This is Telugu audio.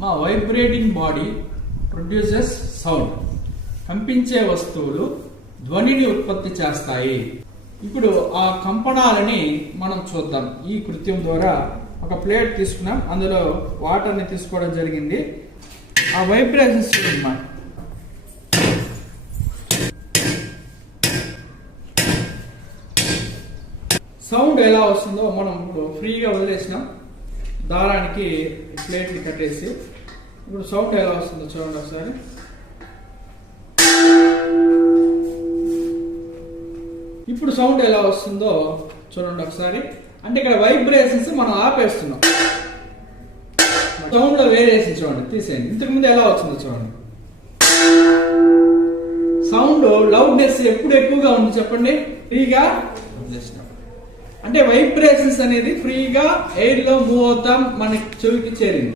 మా వైబ్రేటింగ్ బాడీ ప్రొడ్యూసెస్ సౌండ్. కంపించే వస్తువులు ధ్వనిని ఉత్పత్తి చేస్తాయి. ఇప్పుడు ఆ కంపనాలని మనం చూద్దాం. ఈ కృత్యం ద్వారా ఒక ప్లేట్ తీసుకున్నాం, అందులో వాటర్ని తీసుకోవడం జరిగింది. ఆ వైబ్రేషన్స్ చూడమాట సౌండ్ ఎలా వస్తుందో మనం ఇప్పుడు ఫ్రీగా వదిలేసినాం. దారానికి ప్లేట్ని కట్టేసి ఇప్పుడు సౌండ్ ఎలా వస్తుందో చూడండి ఒకసారి. ఇప్పుడు సౌండ్ ఎలా వస్తుందో చూడండి ఒకసారి. అంటే ఇక్కడ వైబ్రేషన్స్ మనం ఆపేస్తున్నాం. సౌండ్ లో వేరియేషన్ చూడండి, తీసేయండి. ఇంతకు ముందు ఎలా వచ్చిందో చూడండి. సౌండ్ లౌడ్నెస్ ఎప్పుడు ఎక్కువగా ఉంది చెప్పండి, ఫ్రీగా వదిలేసినాం. అంటే వైబ్రేషన్స్ అనేది ఫ్రీగా ఎయిర్ లో మూవ్ అవుతాం, మనకి చెవికి చేరింది.